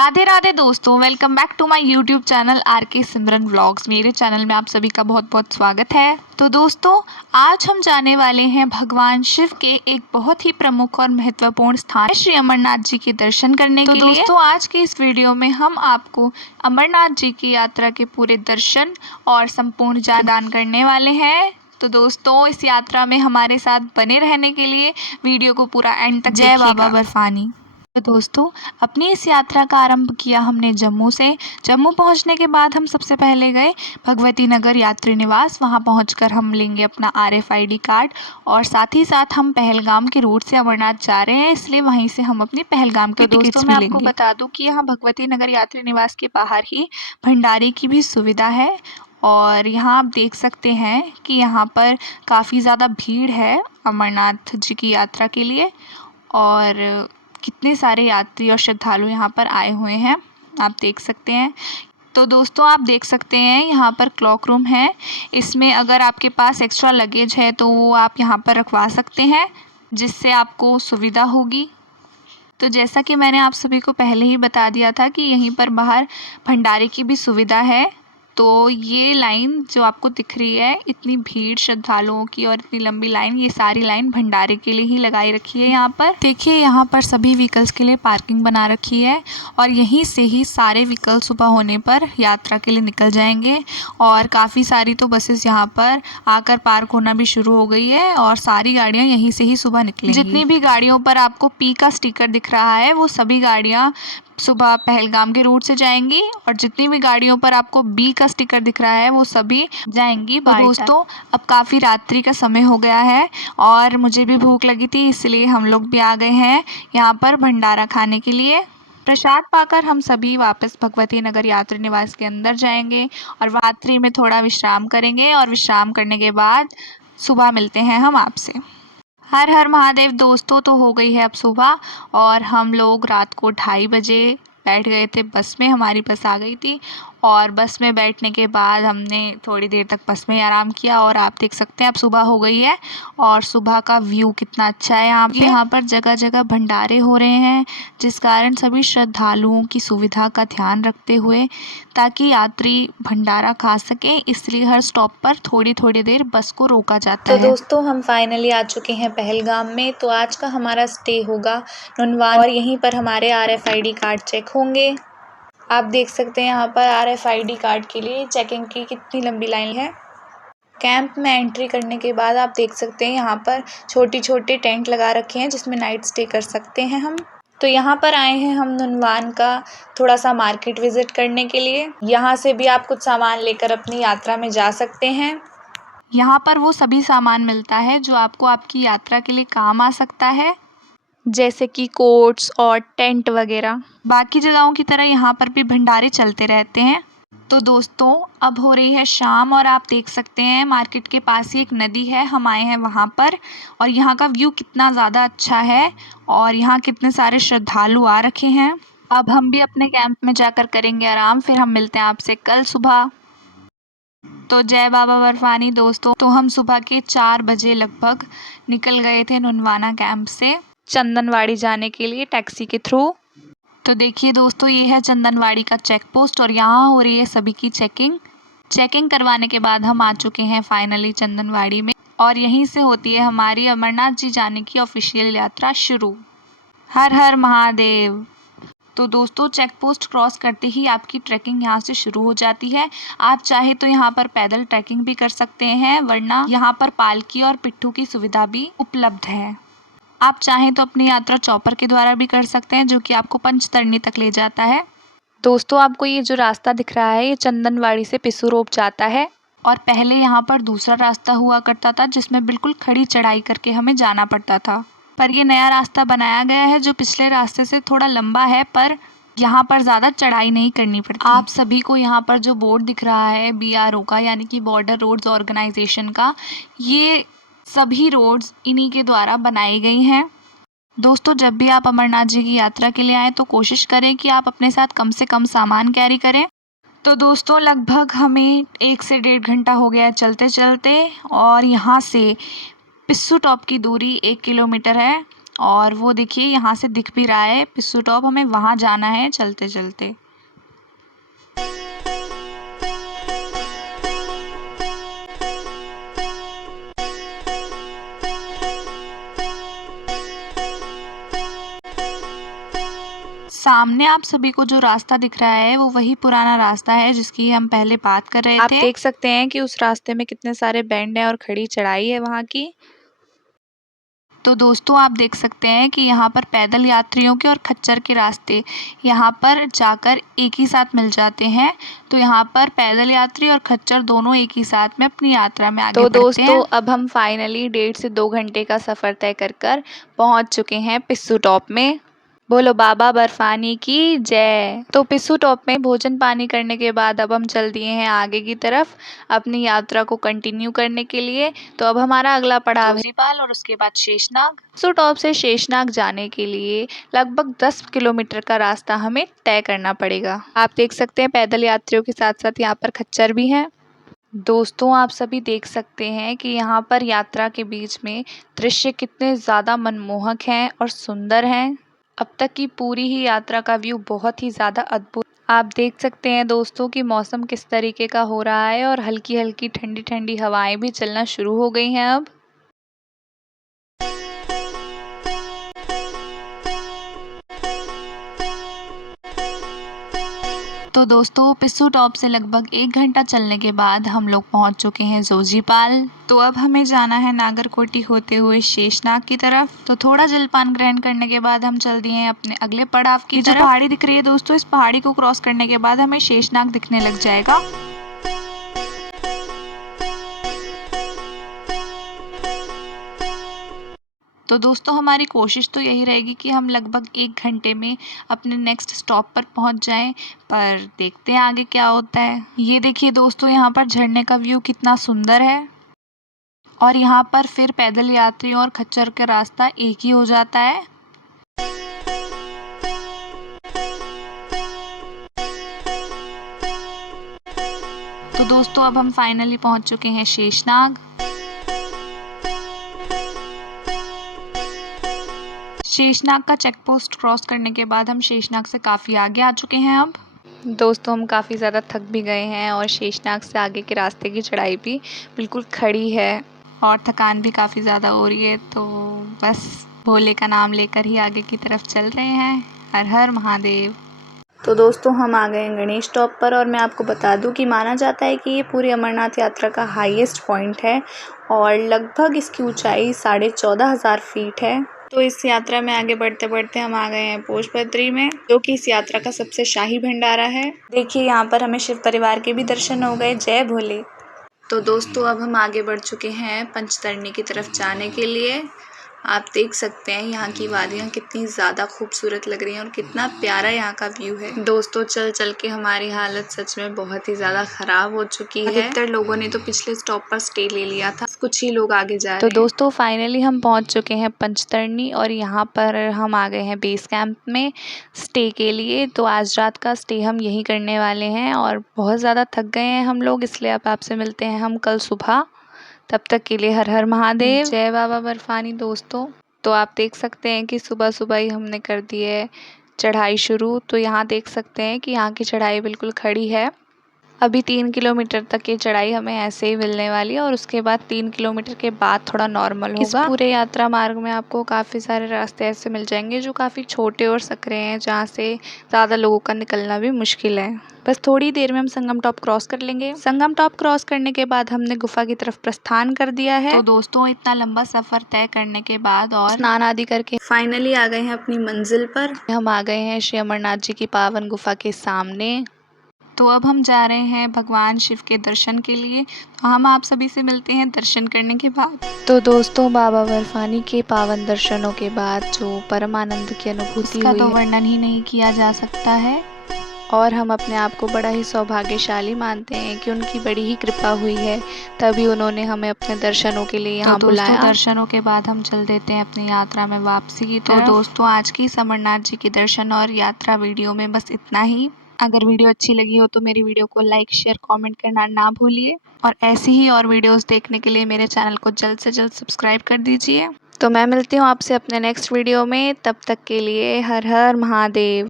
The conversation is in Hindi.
राधे राधे दोस्तों, welcome back to my YouTube channel R K Simran vlogs. मेरे चैनल में आप सभी का बहुत बहुत स्वागत है। तो दोस्तों, आज हम जाने वाले हैं भगवान शिव के एक बहुत ही प्रमुख और महत्वपूर्ण स्थान श्री अमरनाथ जी के दर्शन करने के लिए। दोस्तों, आज के इस वीडियो में हम आपको अमरनाथ जी की यात्रा के पूरे दर्शन और संपूर्ण जानकारी करने वाले हैं। तो दोस्तों, इस यात्रा में हमारे साथ बने रहने के लिए वीडियो को पूरा एंड तक जय बाबा बर्फानी। तो दोस्तों, अपनी इस यात्रा का आरंभ किया हमने जम्मू से। जम्मू पहुंचने के बाद हम सबसे पहले गए भगवती नगर यात्री निवास। वहां पहुंचकर हम लेंगे अपना RFID कार्ड और साथ ही साथ हम पहलगाम के रूट से अमरनाथ जा रहे हैं, इसलिए वहीं से हम अपनी पहलगाम की टिकट्स भी लेंगे। मैं आपको बता दूं कि यहाँ भगवती नगर यात्री निवास के बाहर ही भंडारे की भी सुविधा है और यहाँ आप देख सकते हैं कि यहाँ पर काफ़ी ज़्यादा भीड़ है अमरनाथ जी की यात्रा के लिए और कितने सारे यात्री और श्रद्धालु यहाँ पर आए हुए हैं, आप देख सकते हैं। तो दोस्तों, आप देख सकते हैं यहाँ पर क्लॉक रूम है। इसमें अगर आपके पास एक्स्ट्रा लगेज है तो वो आप यहाँ पर रखवा सकते हैं, जिससे आपको सुविधा होगी। तो जैसा कि मैंने आप सभी को पहले ही बता दिया था कि यहीं पर बाहर भंडारे की भी सुविधा है। तो ये लाइन जो आपको दिख रही है, इतनी भीड़ श्रद्धालुओं की और इतनी लंबी लाइन, ये सारी लाइन भंडारे के लिए ही लगाई रखी है। यहाँ पर देखिए, यहाँ पर सभी व्हीकल्स के लिए पार्किंग बना रखी है और यहीं से ही सारे व्हीकल सुबह होने पर यात्रा के लिए निकल जाएंगे। और काफ़ी सारी तो बसेस यहाँ पर आकर पार्क होना भी शुरू हो गई है और सारी गाड़ियाँ यहीं से ही सुबह निकलेंगी। जितनी भी गाड़ियों पर आपको P का स्टिकर दिख रहा है, वो सभी गाड़ियाँ सुबह पहलगाम के रूट से जाएंगी और जितनी भी गाड़ियों पर आपको B का स्टिकर दिख रहा है वो सभी जाएंगी। तो दोस्तों, अब काफ़ी रात्रि का समय हो गया है और मुझे भी भूख लगी थी, इसलिए हम लोग भी आ गए हैं यहाँ पर भंडारा खाने के लिए। प्रसाद पाकर हम सभी वापस भगवती नगर यात्री निवास के अंदर जाएंगे और रात्रि में थोड़ा विश्राम करेंगे और विश्राम करने के बाद सुबह मिलते हैं हम आपसे। हर हर महादेव दोस्तों। तो हो गई है अब सुबह और हम लोग रात को 2:30 बजे बैठ गए थे बस में। हमारी बस आ गई थी और बस में बैठने के बाद हमने थोड़ी देर तक बस में आराम किया और आप देख सकते हैं अब सुबह हो गई है और सुबह का व्यू कितना अच्छा है। यहाँ पर जगह जगह भंडारे हो रहे हैं, जिस कारण सभी श्रद्धालुओं की सुविधा का ध्यान रखते हुए ताकि यात्री भंडारा खा सकें, इसलिए हर स्टॉप पर थोड़ी थोड़ी देर बस को रोका जाता है। तो दोस्तों, हम फाइनली आ चुके हैं पहलगाम में। तो आज का हमारा स्टे होगा नुनवान और यहीं पर हमारे RFID कार्ड चेक होंगे। आप देख सकते हैं यहाँ पर RFID कार्ड के लिए चेकिंग की कितनी लंबी लाइन है। कैंप में एंट्री करने के बाद आप देख सकते हैं यहाँ पर छोटी छोटे टेंट लगा रखे हैं जिसमें नाइट स्टे कर सकते हैं हम। तो यहाँ पर आए हैं हम नुनवान का थोड़ा सा मार्केट विजिट करने के लिए। यहाँ से भी आप कुछ सामान लेकर अपनी यात्रा में जा सकते हैं। यहाँ पर वो सभी सामान मिलता है जो आपको आपकी यात्रा के लिए काम आ सकता है, जैसे कि कोट्स और टेंट वगैरह। बाकी जगहों की तरह यहाँ पर भी भंडारे चलते रहते हैं। तो दोस्तों, अब हो रही है शाम और आप देख सकते हैं मार्केट के पास ही एक नदी है, हम आए हैं वहाँ पर और यहाँ का व्यू कितना ज़्यादा अच्छा है और यहाँ कितने सारे श्रद्धालु आ रखे हैं। अब हम भी अपने कैंप में जाकर करेंगे आराम, फिर हम मिलते हैं आपसे कल सुबह। तो जय बाबा बर्फानी दोस्तों। तो हम सुबह के 4 बजे लगभग निकल गए थे नुनवाना कैंप से चंदनवाड़ी जाने के लिए टैक्सी के थ्रू। तो देखिए दोस्तों, ये है चंदनवाड़ी का चेक पोस्ट और यहाँ हो रही है सभी की चेकिंग करवाने के बाद हम आ चुके हैं फाइनली चंदनवाड़ी में और यहीं से होती है हमारी अमरनाथ जी जाने की ऑफिशियल यात्रा शुरू। हर हर महादेव। तो दोस्तों, चेक पोस्ट क्रॉस करते ही आपकी ट्रैकिंग यहाँ से शुरू हो जाती है। आप चाहे तो यहाँ पर पैदल ट्रैकिंग भी कर सकते हैं, वरना यहाँ पर पालकी और पिट्ठू की सुविधा भी उपलब्ध है। आप चाहें तो अपनी यात्रा चॉपर के द्वारा भी कर सकते हैं, जो कि आपको पंचतरणी तक ले जाता है। दोस्तों, आपको ये जो रास्ता दिख रहा है, ये चंदनवाड़ी से पिसूरोप जाता है और पहले यहाँ पर दूसरा रास्ता हुआ करता था जिसमें बिल्कुल खड़ी चढ़ाई करके हमें जाना पड़ता था, पर ये नया रास्ता बनाया गया है जो पिछले रास्ते से थोड़ा लंबा है, पर यहाँ पर ज़्यादा चढ़ाई नहीं करनी पड़ती। आप सभी को यहाँ पर जो बोर्ड दिख रहा है BRO का, यानी कि बॉर्डर रोड्स ऑर्गेनाइजेशन का, ये सभी रोड्स इन्हीं के द्वारा बनाई गई हैं। दोस्तों, जब भी आप अमरनाथ जी की यात्रा के लिए आएँ तो कोशिश करें कि आप अपने साथ कम से कम सामान कैरी करें। तो दोस्तों, लगभग हमें 1 से 1.5 घंटा हो गया चलते चलते और यहाँ से पिस्सू टॉप की दूरी 1 किलोमीटर है और वो देखिए यहाँ से दिख भी रहा है पिस्सू टॉप, हमें वहाँ जाना है चलते चलते। सामने आप सभी को जो रास्ता दिख रहा है वो वही पुराना रास्ता है जिसकी हम पहले बात कर रहे थे। आप देख सकते हैं कि उस रास्ते में कितने सारे बेंड हैं और खड़ी चढ़ाई है वहाँ की। तो दोस्तों आप देख सकते हैं कि यहाँ पर पैदल यात्रियों के और खच्चर के रास्ते यहाँ पर जाकर एक ही साथ मिल जाते हैं। तो यहाँ पर पैदल यात्री और खच्चर दोनों एक ही साथ में अपनी यात्रा में आगे बढ़ते हैं। तो दोस्तों अब हम फाइनली 1.5 से 2 घंटे का सफ़र तय कर पहुँच चुके हैं पिस्सू टॉप में। बोलो बाबा बर्फानी की जय। तो पिस्सू टॉप में भोजन पानी करने के बाद अब हम चल दिए हैं आगे की तरफ अपनी यात्रा को कंटिन्यू करने के लिए। तो अब हमारा अगला पड़ाव है जोजीपाल और उसके बाद शेषनाग। पिस्सू टॉप से शेषनाग जाने के लिए लगभग 10 किलोमीटर का रास्ता हमें तय करना पड़ेगा। आप देख सकते हैं पैदल यात्रियों के साथ साथ यहाँ पर खच्चर भी हैं। दोस्तों आप सभी देख सकते हैं कि यहाँ पर यात्रा के बीच में दृश्य कितने ज़्यादा मनमोहक हैं और सुंदर हैं। अब तक की पूरी ही यात्रा का व्यू बहुत ही ज़्यादा अद्भुत। आप देख सकते हैं दोस्तों कि मौसम किस तरीके का हो रहा है और हल्की हल्की ठंडी ठंडी हवाएं भी चलना शुरू हो गई हैं अब। तो दोस्तों पिस्सू टॉप से लगभग 1 घंटा चलने के बाद हम लोग पहुंच चुके हैं जोजीपाल। तो अब हमें जाना है नागरकोटी होते हुए शेषनाग की तरफ। तो थोड़ा जलपान ग्रहण करने के बाद हम चल दिए हैं अपने अगले पड़ाव की तरफ। जो पहाड़ी दिख रही है दोस्तों, इस पहाड़ी को क्रॉस करने के बाद हमें शेषनाग दिखने लग जाएगा। तो दोस्तों हमारी कोशिश तो यही रहेगी कि हम लगभग 1 घंटे में अपने नेक्स्ट स्टॉप पर पहुंच जाएं, पर देखते हैं आगे क्या होता है। ये देखिए दोस्तों यहाँ पर झरने का व्यू कितना सुंदर है और यहाँ पर फिर पैदल यात्रियों और खच्चर का रास्ता एक ही हो जाता है। तो दोस्तों अब हम फाइनली पहुंच चुके हैं शेषनाग। शेषनाग का चेक पोस्ट क्रॉस करने के बाद हम शेषनाग से काफ़ी आगे आ चुके हैं अब। दोस्तों हम काफ़ी ज़्यादा थक भी गए हैं और शेषनाग से आगे के रास्ते की चढ़ाई भी बिल्कुल खड़ी है और थकान भी काफ़ी ज़्यादा हो रही है। तो बस भोले का नाम लेकर ही आगे की तरफ चल रहे हैं। हर हर महादेव। तो दोस्तों हम आ गए हैं गणेश टॉप पर और मैं आपको बता दूं कि माना जाता है कि ये पूरी अमरनाथ यात्रा का हाईएस्ट पॉइंट है और लगभग इसकी ऊंचाई 14,500 फीट है। तो इस यात्रा में आगे बढ़ते बढ़ते हम आ गए हैं पोषपत्री में, जो कि इस यात्रा का सबसे शाही भंडारा है। देखिए यहाँ पर हमें शिव परिवार के भी दर्शन हो गए। जय भोले। तो दोस्तों अब हम आगे बढ़ चुके हैं पंचतरणी की तरफ जाने के लिए। आप देख सकते हैं यहाँ की वादियाँ कितनी ज़्यादा खूबसूरत लग रही हैं और कितना प्यारा यहाँ का व्यू है। दोस्तों चल चल के हमारी हालत सच में बहुत ही ज़्यादा ख़राब हो चुकी है। अधिकतर लोगों ने तो पिछले स्टॉप पर स्टे ले लिया था, कुछ ही लोग आगे जा रहे हैं। तो दोस्तों फाइनली हम पहुँच चुके हैं पंचतरणी और यहाँ पर हम आ गए हैं बेस कैंप में स्टे के लिए। तो आज रात का स्टे हम यहीं करने वाले हैं और बहुत ज़्यादा थक गए हैं हम लोग, इसलिए अब आपसे मिलते हैं हम कल सुबह। तब तक के लिए हर हर महादेव। जय बाबा बर्फानी। दोस्तों तो आप देख सकते हैं कि सुबह सुबह ही हमने कर दी है चढ़ाई शुरू। तो यहाँ देख सकते हैं कि यहाँ की चढ़ाई बिल्कुल खड़ी है। अभी 3 किलोमीटर तक की चढ़ाई हमें ऐसे ही मिलने वाली है और उसके बाद 3 किलोमीटर के बाद थोड़ा नॉर्मल होगा। इस पूरे यात्रा मार्ग में आपको काफ़ी सारे रास्ते ऐसे मिल जाएंगे जो काफ़ी छोटे और सकरे हैं, जहाँ से ज़्यादा लोगों का निकलना भी मुश्किल है। बस थोड़ी देर में हम संगम टॉप क्रॉस कर लेंगे। संगम टॉप क्रॉस करने के बाद हमने गुफा की तरफ प्रस्थान कर दिया है। तो दोस्तों इतना लंबा सफर तय करने के बाद और स्नान आदि करके फाइनली आ गए हैं अपनी मंजिल पर। हम आ गए हैं श्री अमरनाथ जी की पावन गुफा के सामने। तो अब हम जा रहे हैं भगवान शिव के दर्शन के लिए। तो हम आप सभी से मिलते हैं दर्शन करने के बाद। तो दोस्तों बाबा बर्फानी के पावन दर्शनों के बाद जो परम आनंद की अनुभूति हुई, तो वर्णन ही नहीं किया जा सकता है और हम अपने आप को बड़ा ही सौभाग्यशाली मानते हैं कि उनकी बड़ी ही कृपा हुई है, तभी उन्होंने हमें अपने दर्शनों के लिए यहाँ बुलाया। दर्शनों के बाद हम चल देते हैं अपनी यात्रा में वापसी की तरफ। तो दोस्तों आज की अमरनाथ जी के दर्शन और यात्रा वीडियो में बस इतना ही। अगर वीडियो अच्छी लगी हो तो मेरी वीडियो को लाइक शेयर कमेंट करना ना भूलिए और ऐसी ही और वीडियोस देखने के लिए मेरे चैनल को जल्द से जल्द सब्सक्राइब कर दीजिए। तो मैं मिलती हूँ आपसे अपने नेक्स्ट वीडियो में, तब तक के लिए हर हर महादेव।